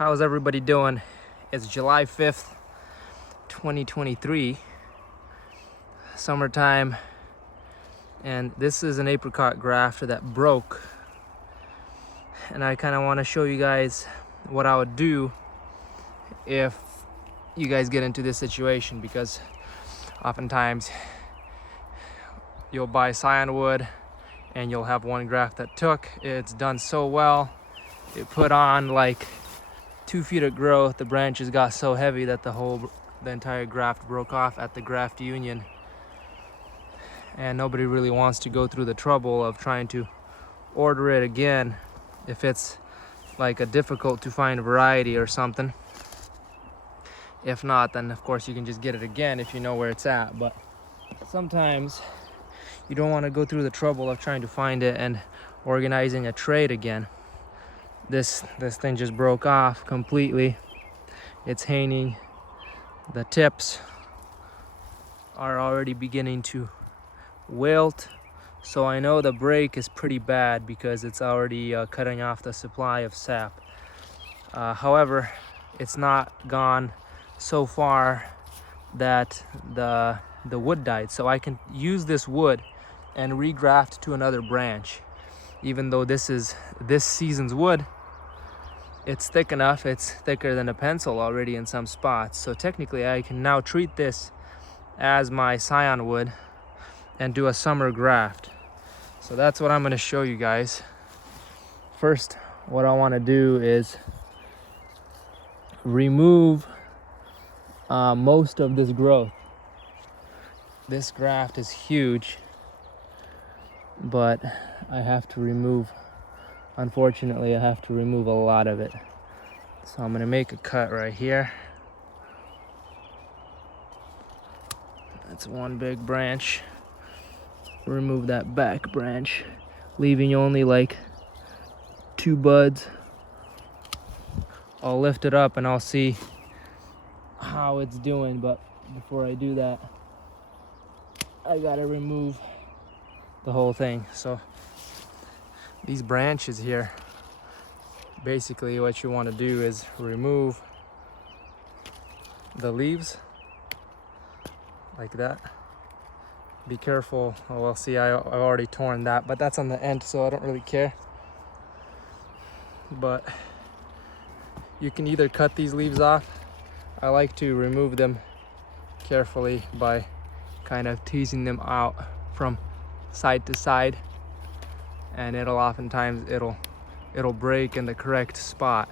How's everybody doing? It's July 5th, 2023, summertime, and this is an apricot graft that broke. And I kind of want to show you guys what I would do if you guys get into this situation, because oftentimes you'll buy scion wood and you'll have one graft that took. It's done so well. It put on like 2 feet of growth. The branches got so heavy that the entire graft broke off at the graft union. And nobody really wants to go through the trouble of trying to order it again if it's like a difficult to find variety or something. If not, then of course you can just get it again if you know where it's at. But sometimes you don't want to go through the trouble of trying to find it and organizing a trade again. This thing just broke off completely. It's hanging. The tips are already beginning to wilt. So I know the break is pretty bad because it's already cutting off the supply of sap. However, it's not gone so far that the wood died. So I can use this wood and regraft to another branch. Even though this is this season's wood, it's thick enough. It's thicker than a pencil already in some spots. So technically I can now treat this as my scion wood and do a summer graft. So that's what I'm going to show you guys. First, what I want to do is remove most of this growth. This graft is huge, but I have to remove, unfortunately, I have to remove a lot of it. So I'm gonna make a cut right here. That's one big branch. Remove that back branch, leaving only like 2 buds. I'll lift it up and I'll see how it's doing, but before I do that, I gotta remove the whole thing. So these branches here, basically what you want to do is remove the leaves like that. Be careful. Oh, well, see, I've already torn that, but that's on the end, so I don't really care. But you can either cut these leaves off. I like to remove them carefully by kind of teasing them out from side to side, and it'll break in the correct spot.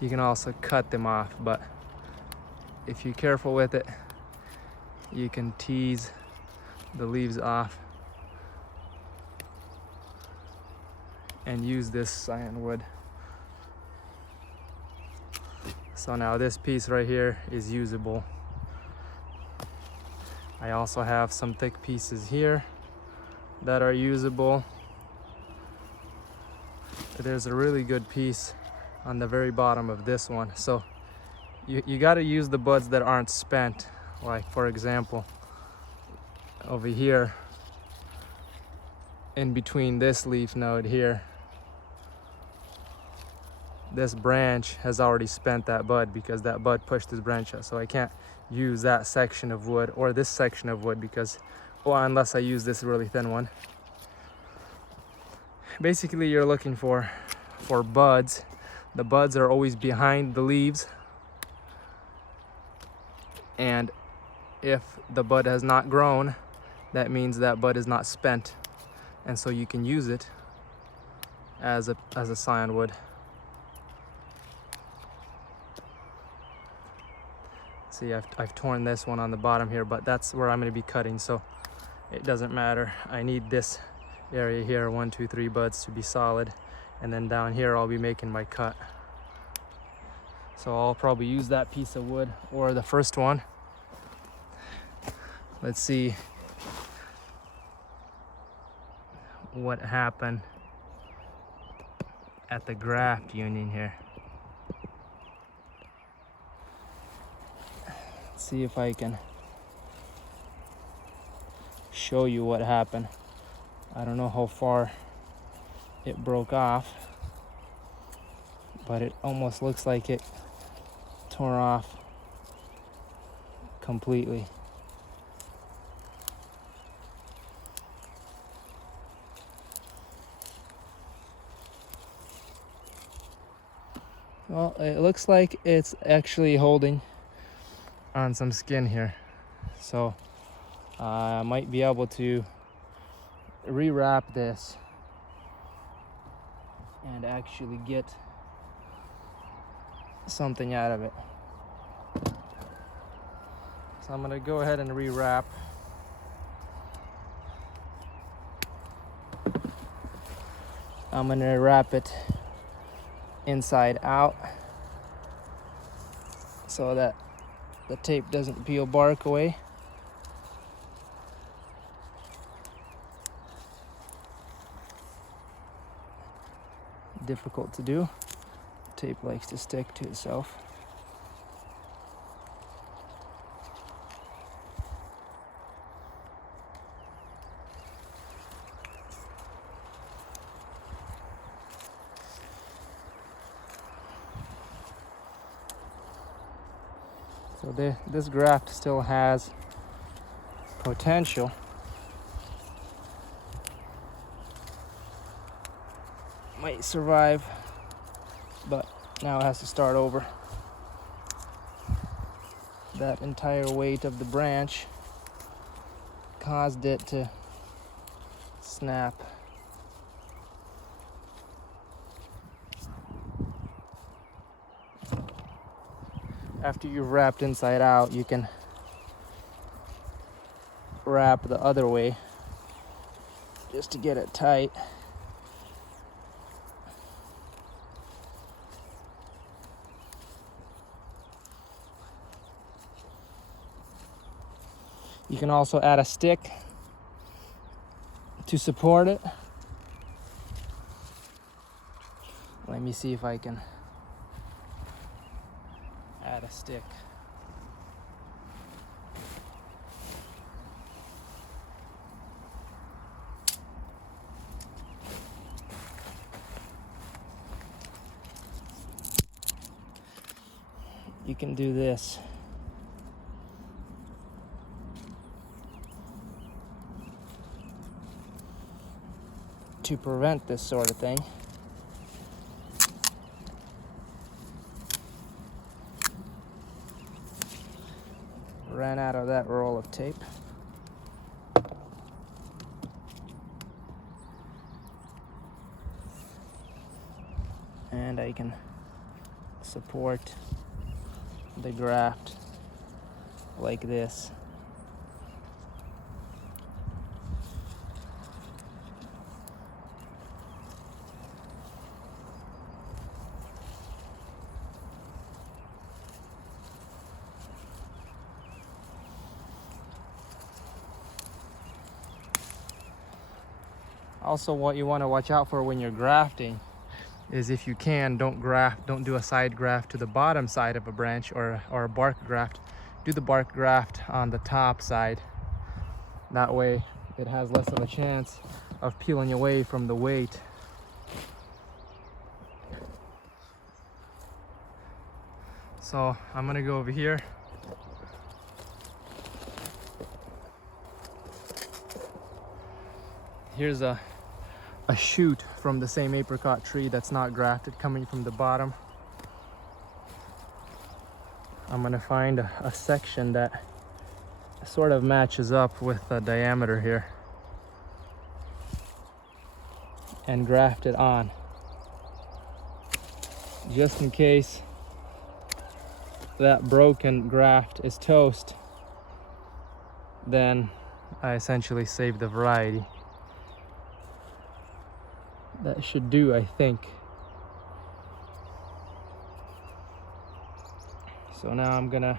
You can also cut them off, but if you're careful with it, you can tease the leaves off and use this scion wood. So now this piece right here is usable. I also have some thick pieces here that are usable. There's a really good piece on the very bottom of this one. So you got to use the buds that aren't spent. Like, for example, over here in between this leaf node here, this branch has already spent that bud because that bud pushed this branch out. So I can't use that section of wood or this section of wood because, well, unless I use this really thin one. Basically, you're looking for buds. The buds are always behind the leaves, and if the bud has not grown, that means that bud is not spent, and so you can use it as a scion wood. See, I've torn this one on the bottom here, but that's where I'm going to be cutting, so it doesn't matter. I need this area here, 1, 2, 3 buds to be solid, and then down here I'll be making my cut. So I'll probably use that piece of wood or the first one. Let's see what happened at the graft union here. Let's see if I can show you what happened. I don't know how far it broke off, but it almost looks like it tore off completely. Well, it looks like it's actually holding on some skin here, so I might be able to rewrap this and actually get something out of it. So I'm gonna go ahead and rewrap. I'm gonna wrap it inside out so that the tape doesn't peel bark away. Difficult to do. Tape likes to stick to itself. So this graft still has potential. Might survive, but now it has to start over. That entire weight of the branch caused it to snap. After you've wrapped inside out, you can wrap the other way just to get it tight. You can also add a stick to support it. Let me see if I can add a stick. You can do this. To prevent this sort of thing. Ran out of that roll of tape. And I can support the graft like this. Also, what you want to watch out for when you're grafting is, if you can, don't do a side graft to the bottom side of a branch or a bark graft. Do the bark graft on the top side. That way it has less of a chance of peeling away from the weight. So I'm gonna go over here. Here's a shoot from the same apricot tree that's not grafted, coming from the bottom. I'm gonna find a section that sort of matches up with the diameter here and graft it on, just in case that broken graft is toast. Then I essentially save the variety. That should do, I think. So now I'm gonna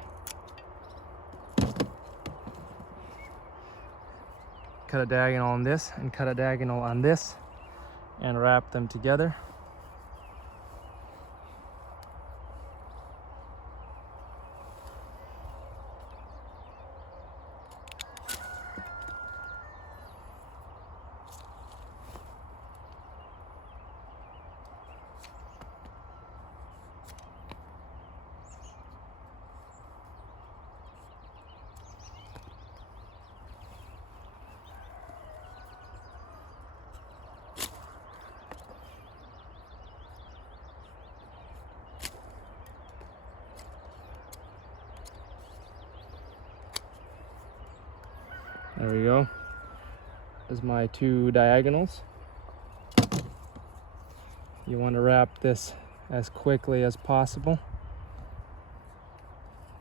cut a diagonal on this and cut a diagonal on this and wrap them together. There we go. There's my 2 diagonals. You want to wrap this as quickly as possible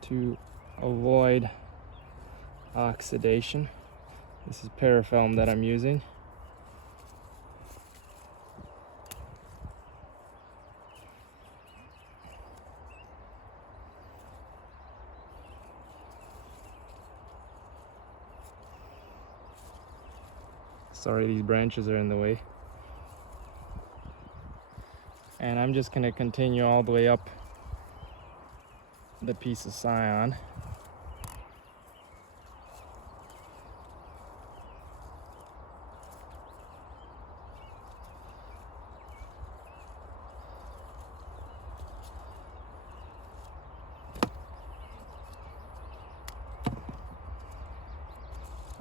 to avoid oxidation. This is parafilm that I'm using. Sorry, these branches are in the way. And I'm just going to continue all the way up the piece of scion.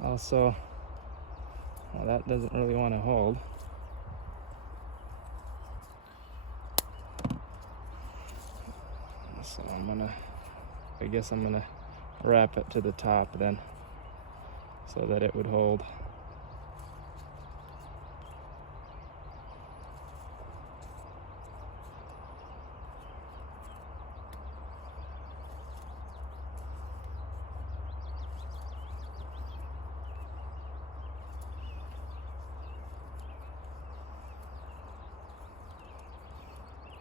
Also, well, that doesn't really want to hold. So I guess I'm gonna wrap it to the top then, so that it would hold.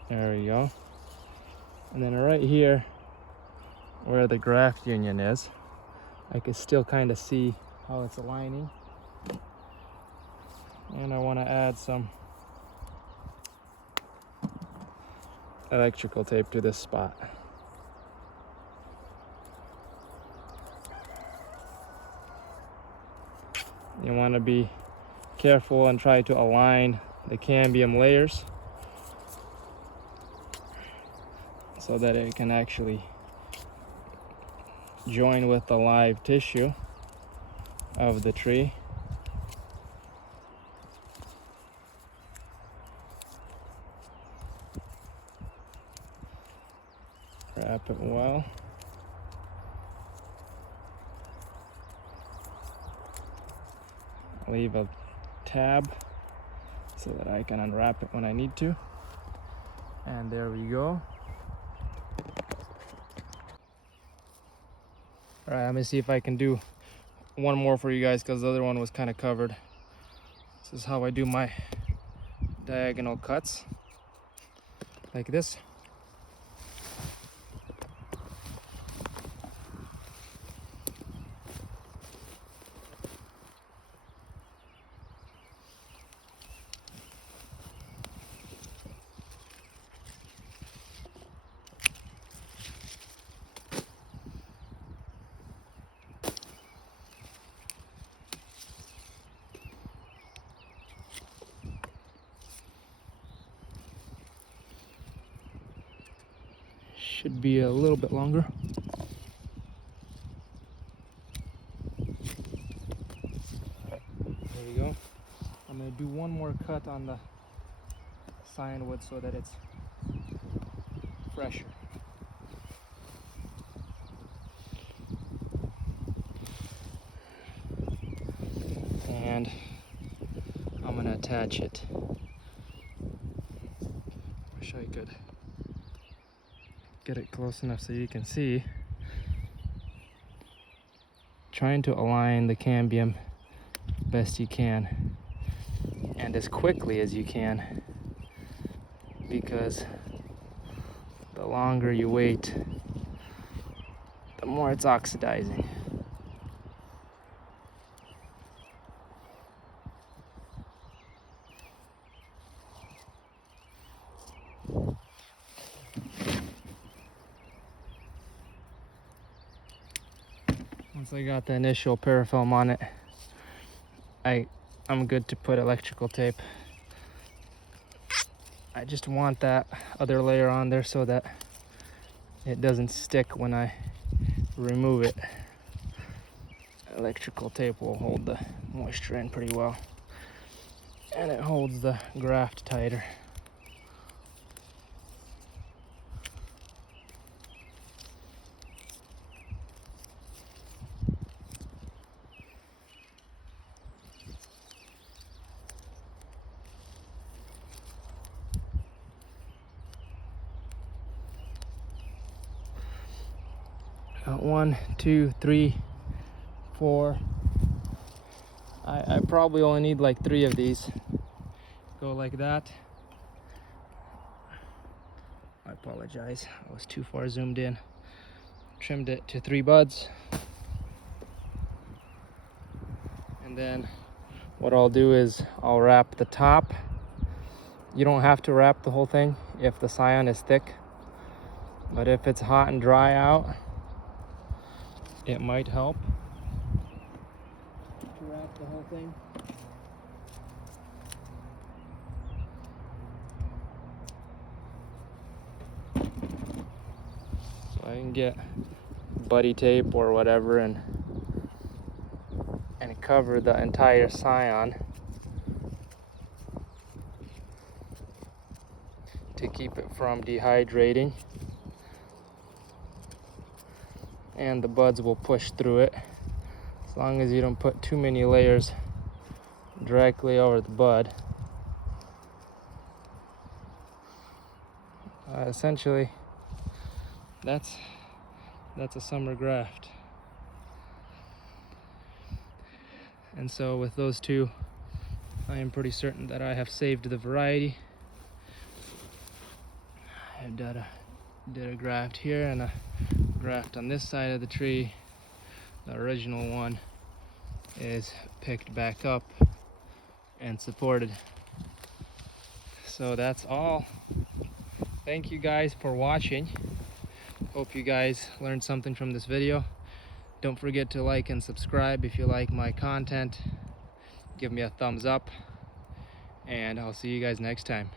There we go. And then right here, where the graft union is, I can still kind of see how it's aligning. And I want to add some electrical tape to this spot. You want to be careful and try to align the cambium layers so that it can actually join with the live tissue of the tree. Wrap it well. Leave a tab so that I can unwrap it when I need to. And there we go. All right, let me see if I can do one more for you guys, because the other one was kind of covered. This is how I do my diagonal cuts, like this. Should be a little bit longer. There we go. I'm going to do one more cut on the scion wood so that it's fresher. And I'm going to attach it. Wish I could get it close enough so you can see. Trying to align the cambium best you can and as quickly as you can, because the longer you wait, the more it's oxidizing. Once I got the initial parafilm on it, I'm good to put electrical tape. I just want that other layer on there so that it doesn't stick when I remove it. Electrical tape will hold the moisture in pretty well, and it holds the graft tighter. 1, 2, 3, 4. I probably only need like 3 of these. Go like that. I apologize, I was too far zoomed in. Trimmed it to 3 buds. And then what I'll do is I'll wrap the top. You don't have to wrap the whole thing if the scion is thick, but if it's hot and dry out, it might help to wrap the whole thing. So I can get buddy tape or whatever and cover the entire scion to keep it from dehydrating, and the buds will push through it as long as you don't put too many layers directly over the bud. Essentially, that's a summer graft. And so with those two, I am pretty certain that I have saved the variety. I did a graft here and a graft on this side of the tree. The original one is picked back up and supported. So that's all. Thank you guys for watching. Hope you guys learned something from this video. Don't forget to like and subscribe if you like my content. Give me a thumbs up, and I'll see you guys next time.